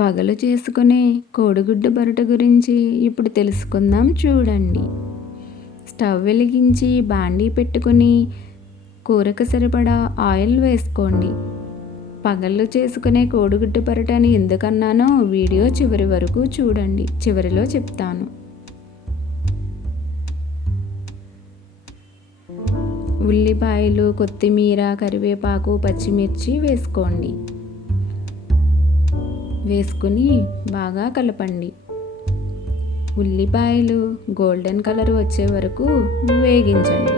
పగలు చేసుకునే కోడిగుడ్డు పరోటా గురించి ఇప్పుడు తెలుసుకుందాం చూడండి. స్టవ్ వెలిగించి బాండీ పెట్టుకుని కూరకు సరిపడా ఆయిల్ వేసుకోండి. పగలు చేసుకునే కోడిగుడ్డు పరోటాని ఎందుకన్నానో వీడియో చివరి వరకు చూడండి, చివరిలో చెప్తాను. ఉల్లిపాయలు, కొత్తిమీర, కరివేపాకు, పచ్చిమిర్చి వేసుకోండి. వేసుకుని బాగా కలపండి. ఉల్లిపాయలు గోల్డెన్ కలర్ వచ్చే వరకు వేగించండి.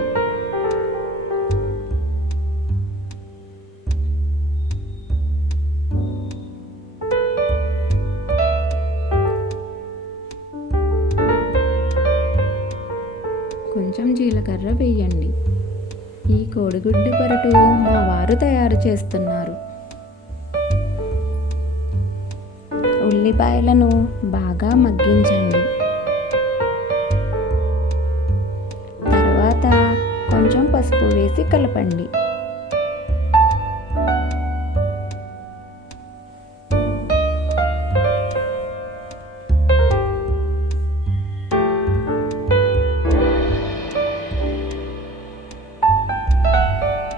కొంచెం జీలకర్ర వేయండి. ఈ కోడిగుడ్డు పరోటా మా వారు తయారు చేస్తున్నారు. ఉల్లిపాయలను బాగా మగ్గించండి. తర్వాత కొంచెం పసుపు వేసి కలపండి.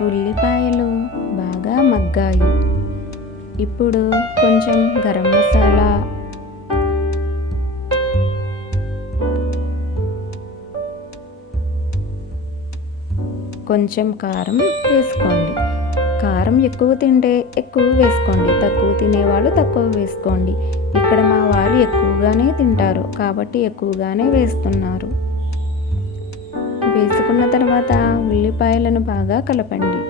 ఉల్లిపాయలు బాగా మగ్గాయి. ఇప్పుడు కొంచెం గరం మసాలా, కొంచెం కారం వేసుకోండి. కారం ఎక్కువ తింటే ఎక్కువ వేసుకోండి, తక్కువ తినేవాళ్ళు తక్కువ వేసుకోండి. ఇక్కడ మా వారు ఎక్కువగానే తింటారు కాబట్టి ఎక్కువగానే వేస్తున్నారు. వేసుకున్న తర్వాత ఉల్లిపాయలను బాగా కలపండి.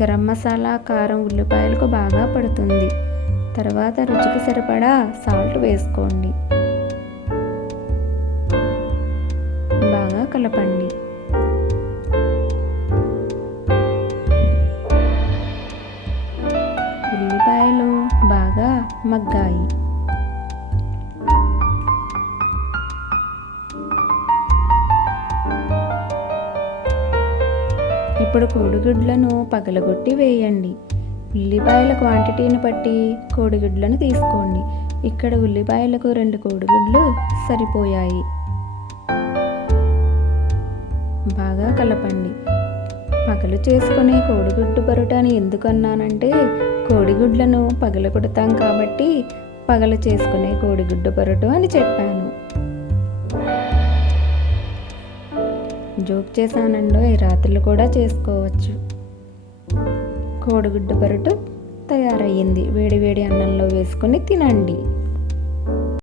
గరం మసాలా, కారం ఉల్లిపాయలకు బాగా పడుతుంది. తర్వాత రుచికి సరిపడా సాల్ట్ వేసుకోండి. బాగా కలపండి. ఉల్లిపాయలు బాగా మగ్గాయి. ఇప్పుడు కోడిగుడ్లను పగలగొట్టి వేయండి. ఉల్లిపాయల క్వాంటిటీని బట్టి కోడిగుడ్లను తీసుకోండి. ఇక్కడ ఉల్లిపాయలకు 2 కోడిగుడ్లు సరిపోయాయి. బాగా కలపండి. పగలు చేసుకునే కోడిగుడ్డు పరోటాని ఎందుకన్నానంటే కోడిగుడ్లను పగలగొడతాం కాబట్టి పగలు చేసుకునే కోడిగుడ్డు పరోటా అని చెప్పాను. జోక్ చేశానండో, రాత్రులు కూడా చేసుకోవచ్చు. కోడిగుడ్డు పరోటా తయారయ్యింది. వేడి వేడి అన్నంలో వేసుకొని తినండి.